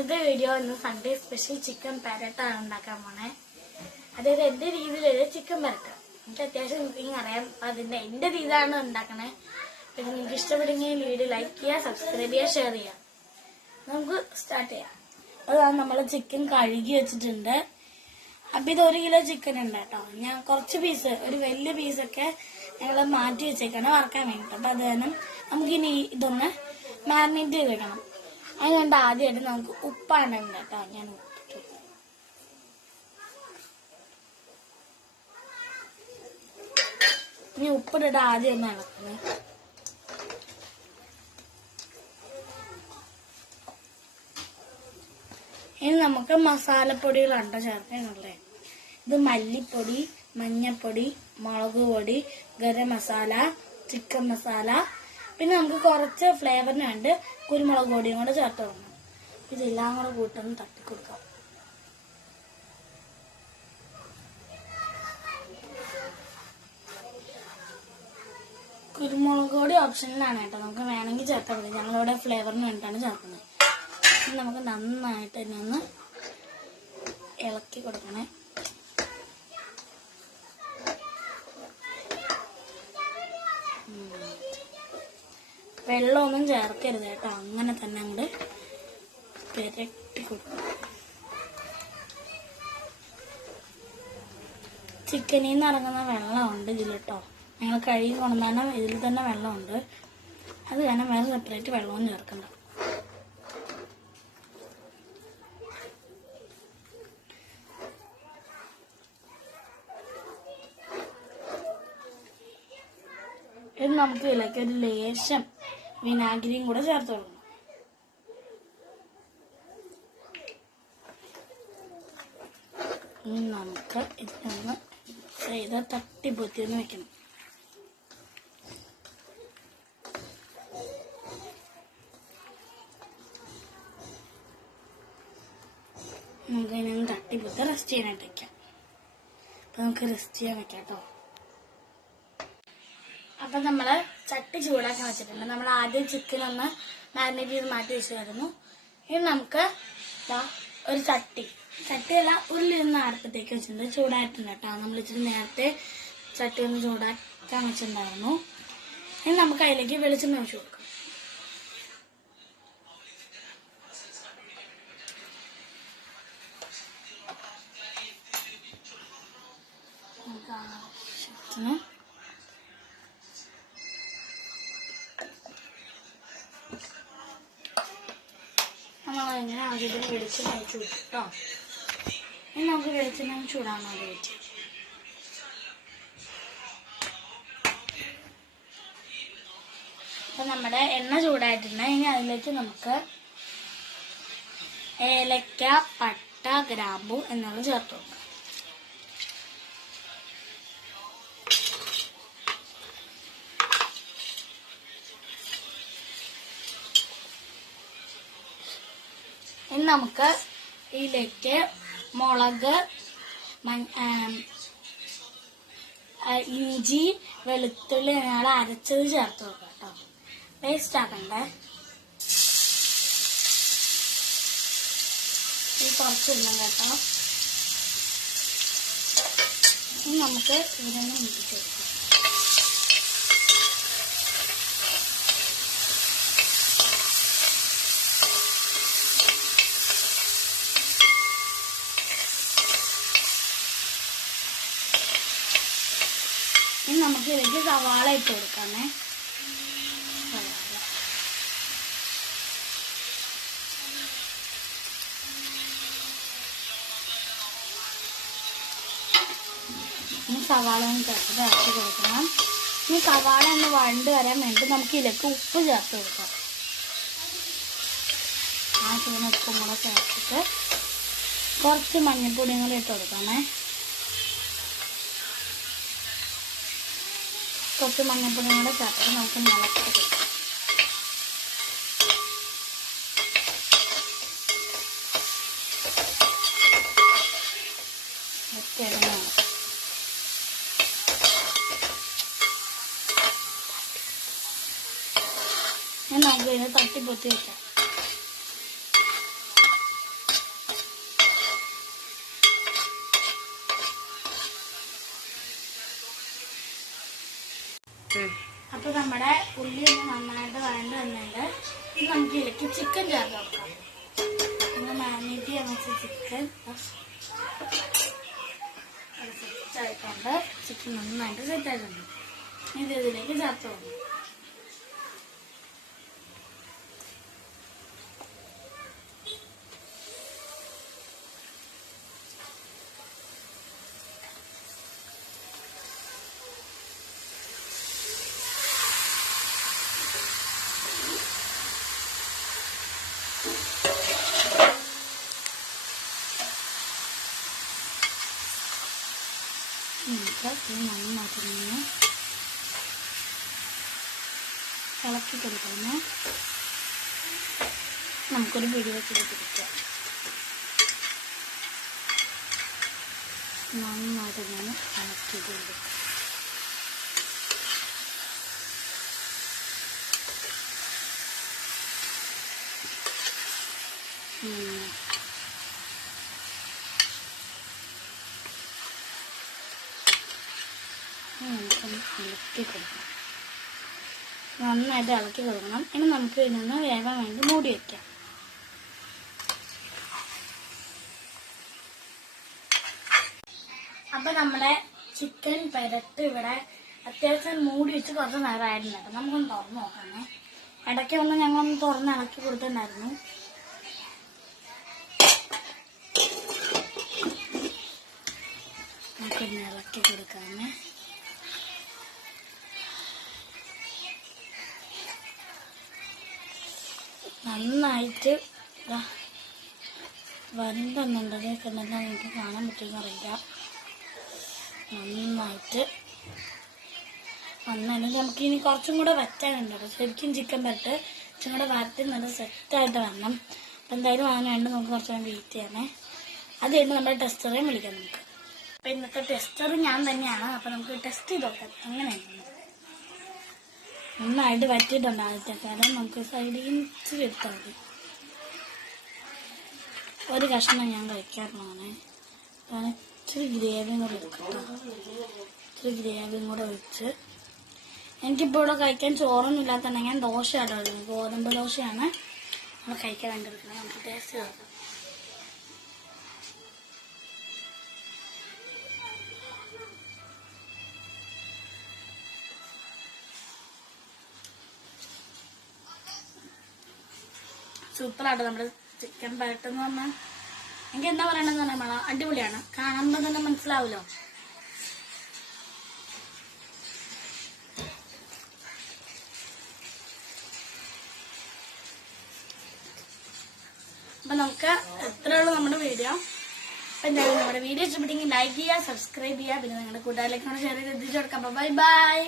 ഇന്നത്തെ വീഡിയോ ഇന്ന് Sunday special chicken പെരട്ടാണ് ഉണ്ടാക്കാൻ പോണേ. അതായത് എന്റെ രീതിയിലൊരു ചിക്കൻ പെരട്ട. എനിക്ക് അത്യാവശ്യം കുക്കിംഗ് അറിയാം. അതിന്റെ എന്റെ രീതിയിലാണ് ഉണ്ടാക്കണേ. പിന്നെ നിങ്ങൾക്ക് ഇഷ്ടപ്പെടുമെങ്കിൽ വീഡിയോ ലൈക്ക് ചെയ്യുക, സബ്സ്ക്രൈബ് ചെയ്യുക, ഷെയർ ചെയ്യുക. നമുക്ക് സ്റ്റാർട്ട് ചെയ്യാം. അതാണ് നമ്മൾ ചിക്കൻ കഴുകി വെച്ചിട്ടുണ്ട്. അപ്പൊ ഇത് 1 കിലോ ചിക്കൻ ഉണ്ട് കേട്ടോ. ഞാൻ കുറച്ച് പീസ്, ഒരു വലിയ പീസൊക്കെ ഞങ്ങൾ മാറ്റി വെച്ചേക്കാണ് വറക്കാൻ വേണ്ടിട്ട്. അപ്പൊ അത് കാരണം നമുക്കിനി ഇതൊന്ന് മാരിനേറ്റ് ചെയ്ത് വെക്കണം. അതിനുണ്ട് ആദ്യമായിട്ട് നമുക്ക് ഉപ്പാണ് കേട്ടോ. ഞാൻ ഇനി ഉപ്പിട്ടിട്ട് ആദ്യം ഒന്ന് ഇളക്കുന്നത്. ഇനി നമുക്ക് മസാലപ്പൊടികളുണ്ടോ ചേർക്കാനുള്ളത്. ഇത് മല്ലിപ്പൊടി, മഞ്ഞപ്പൊടി, മുളക് പൊടി, ഗരം മസാല, ചിക്കൻ മസാല, പിന്നെ നമുക്ക് കുറച്ച് ഫ്ലേവറിന് വേണ്ടി കുരുമുളക് പൊടിയും കൂടെ ചേർത്ത് കൊടുക്കണം. ഇതെല്ലാം കൂടെ കൂട്ടൊന്ന് തട്ടിക്കൊടുക്കാം. കുരുമുളക് പൊടി ഓപ്ഷനിലാണ് കേട്ടോ. നമുക്ക് വേണമെങ്കിൽ ചേർത്താൽ മതി. ഞങ്ങളിവിടെ ഫ്ലേവറിന് വേണ്ടിയിട്ടാണ് ചേർക്കുന്നത്. നമുക്ക് നന്നായിട്ട് തന്നെ ഒന്ന് ഇളക്കി കൊടുക്കണേ. വെള്ളമൊന്നും ചേർക്കരുത് കേട്ടോ. അങ്ങനെ തന്നെ അങ്ങോട്ട് പെരട്ടി കൊടുക്കണം. ചിക്കനിൽ നിന്ന് ഇറങ്ങുന്ന വെള്ളമുണ്ട് ഇതിൽ കേട്ടോ. ഞങ്ങൾ കഴുകി കൊണ്ടുവന്നാൽ ഇതിൽ തന്നെ വെള്ളമുണ്ട്. അത് കാരണം വേറെ സെപ്പറേറ്റ് വെള്ളവും ചേർക്കണ്ട. ഇത് നമുക്ക് ഇതിലേക്ക് ഒരു ലേശം വിനാഗിരിയും കൂടെ ചേർത്ത് കൊടുക്കണം. ഇനി നമുക്ക് ഇതൊന്ന് ചെയ്ത് തട്ടിപ്പൊത്തിയൊന്ന് വെക്കണം. നമുക്ക് ഇതിനൊന്ന് തട്ടിപ്പൊത്തി റെസ്റ്റ് ചെയ്യാനായിട്ട് വെക്കാം. അപ്പൊ നമുക്ക് റെസ്റ്റ് ചെയ്യാൻ വെക്കാം കേട്ടോ. അപ്പൊ നമ്മള് ചട്ടി ചൂടാക്കാൻ വെച്ചിട്ടുണ്ട്. നമ്മൾ ആദ്യം ചിക്കൻ ഒന്ന് മാരിനേറ്റ് ചെയ്ത് മാറ്റി വെച്ചായിരുന്നു. ഇനി നമുക്ക് ഒരു ചട്ടിയല്ല ഉരുളിരുന്ന് അടുപ്പത്തേക്ക് വെച്ചിട്ടുണ്ട്. ചൂടായിട്ടുണ്ട് കേട്ടോ. നമ്മൾ ഇച്ചിരി നേരത്തെ ചട്ടി ഒന്ന് ചൂടാക്കാൻ വെച്ചിട്ടുണ്ടായിരുന്നു. ഇനി നമുക്ക് അതിലേക്ക് വെളിച്ചെണ്ണ ഒഴിച്ചു കൊടുക്കാം. നമുക്ക് ആവശ്യത്തിന് നമ്മളിങ്ങനെ ആദ്യം വെളിച്ചെണ്ണ ഒഴിച്ചു കൊടുക്കും കേട്ടോ. ഇനി നമുക്ക് വെളിച്ചെണ്ണ ചൂടാൻ വേണ്ടി വെച്ചു. അപ്പൊ നമ്മുടെ എണ്ണ ചൂടായിട്ടുണ്ട്. ഇനി അതിലേക്ക് നമുക്ക് ഏലക്ക, പട്ട, ഗ്രാമ്പു എന്നുള്ളത് ചേർത്ത് കൊടുക്കാം. ഇനി നമുക്ക് ഇതിലേക്ക് മുളക്, ഇഞ്ചി, വെളുത്തുള്ളി ഞങ്ങൾ അരച്ചത് ചേർത്ത് കൊടുക്കാം കേട്ടോ. പേസ്റ്റ് ആക്കണ്ടേ. ഇത് കുറച്ചിടണം കേട്ടോ. ഇനി നമുക്ക് ഇതിനൊന്ന് മുട്ടിച്ച് കൊടുക്കാം. ഇനി നമുക്ക് ഇതിലേക്ക് സവാള ഇട്ട് കൊടുക്കാമേ. ഇനി സവാള ഒന്ന് ചേർത്തിട്ട് ഇറക്കി കൊടുക്കണം. ഇനി സവാള ഒന്ന് വഴണ്ട് വരാൻ വേണ്ടി നമുക്ക് ഇതിലേക്ക് ഉപ്പ് ചേർത്ത് കൊടുക്കാം. ആവശ്യത്തിന് ഉപ്പും കൂടെ ചേർത്തിട്ട് കുറച്ച് മഞ്ഞൾപ്പൊടിയും കൂടി ഇട്ട് കൊടുക്കാമേ. കുറച്ച് മഞ്ഞൾപ്പൊടിയും കൂടെ ചേർത്തിട്ട് നമുക്ക് ഇളക്കി കൊടുക്കാം. ഞാൻ നമുക്ക് ഇതിനെ തട്ടിപ്പൊത്തി വെക്കാം. അപ്പൊ നമ്മുടെ ഉള്ളി ഒന്ന് നന്നായിട്ട് വഴണ്ട് വന്നിട്ട് നമുക്ക് ഇതിലേക്ക് ചിക്കൻ ചേർത്ത് കൊടുക്കാം. നമ്മൾ മാരിനേറ്റ് ചെയ്യാൻ വെച്ച ചിക്കൻ സെറ്റായിട്ടുണ്ട്. ചിക്കൻ നന്നായിട്ട് സെറ്റായിട്ടുണ്ട്. ഇത് ഇതിലേക്ക് ചേർത്ത് കൊടുക്കും. നന്നായിട്ട് ഇളക്കി കൊടുക്കുന്നു. നമുക്കൊരു പിടി വെച്ചിട്ട് പിടിക്കാം. നന്നായിട്ട് ഇളക്കി കൊടുക്കും. ഇളക്കി കൊടുക്കണം. നന്നായിട്ട് ഇളക്കി കൊടുക്കണം. ഇനി നമുക്ക് ഇതിനൊന്ന് വേവാൻ വേണ്ടി മൂടി വയ്ക്കാം. അപ്പൊ നമ്മുടെ ചിക്കൻ പെരട്ട് ഇവിടെ അത്യാവശ്യം മൂടി വെച്ച് കുറച്ച് നേരമായിരുന്നു. നമുക്കൊന്ന് തുറന്ന് നോക്കാമേ. ഇടയ്ക്ക് വന്ന് ഞങ്ങളൊന്ന് തുറന്ന് ഇളക്കി കൊടുത്തിട്ടുണ്ടായിരുന്നു. നമുക്കൊന്ന് ഇളക്കി കൊടുക്കാമേ. നന്നായിട്ട് വരണ്ടുണ്ടെങ്കിൽ കണ്ടെങ്കിൽ നമുക്ക് കാണാൻ പറ്റുമെന്നറിയില്ല. നന്നായിട്ട് വന്നിട്ടുണ്ടെങ്കിൽ നമുക്ക് ഇനി കുറച്ചും കൂടെ വറ്റാനുണ്ട്. ശരിക്കും ചിക്കൻ പെരട്ട് കുറച്ചും കൂടെ വരട്ടി നല്ല സെറ്റായിട്ട് വരണം. അപ്പം എന്തായാലും അതിനുവേണ്ടി നമുക്ക് കുറച്ച് നേരം വെയിറ്റ് ചെയ്യണേ. അത് കഴിഞ്ഞ് നമ്മുടെ ടെസ്റ്ററേയും വിളിക്കാം നമുക്ക്. അപ്പം ഇന്നത്തെ ടെസ്റ്റർ ഞാൻ തന്നെയാണ്. അപ്പം നമുക്ക് ടെസ്റ്റ് ചെയ്ത് നോക്കാം അങ്ങനെയാണ്. നന്നായിട്ട് വറ്റിയിട്ടുണ്ട് ആദ്യത്തെ കാലം. നമുക്ക് സൈഡിൽ ഇച്ചിരി എടുത്താൽ മതി. ഒരു കഷ്ണം ഞാൻ കഴിക്കാറുള്ളതാണ്. ഇച്ചിരി ഗ്രേവിയും കൂടെ എടുക്കട്ടോ. ഇച്ചിരി ഗ്രേവിയും കൂടെ വെച്ച് എനിക്കിപ്പോൾ ഇവിടെ കഴിക്കാൻ ചോറൊന്നും ഇല്ലാത്തുണ്ടെങ്കിൽ ഞാൻ ദോശയാണ് ഉള്ളത്. ഗോതമ്പ് ദോശയാണ് നമ്മൾ കഴിക്കാൻ വേണ്ടി എടുക്കുന്നത്. നമുക്ക് ടേസ്റ്റ് നോക്കാം. സൂപ്പറായിട്ട് നമ്മുടെ ചിക്കൻ പെരട്ട് എന്ന് പറഞ്ഞാൽ എനിക്ക് എന്താ പറയണെന്ന് പറഞ്ഞാൽ അടിപൊളിയാണ്. കാണുമ്പോൾ തന്നെ മനസ്സിലാവുമല്ലോ. അപ്പൊ നമുക്ക് എത്രയുള്ളൂ നമ്മുടെ വീഡിയോ. അപ്പൊ എന്തായാലും നമ്മുടെ വീഡിയോ ഇഷ്ടപ്പെട്ടെങ്കിൽ ലൈക്ക് ചെയ്യുക, സബ്സ്ക്രൈബ് ചെയ്യുക, പിന്നെ നിങ്ങളുടെ കൂട്ടുകാരിലേക്കാണ് ഷെയർ ചെയ്ത് എത്തിച്ചു കൊടുക്കാം. Bye bye.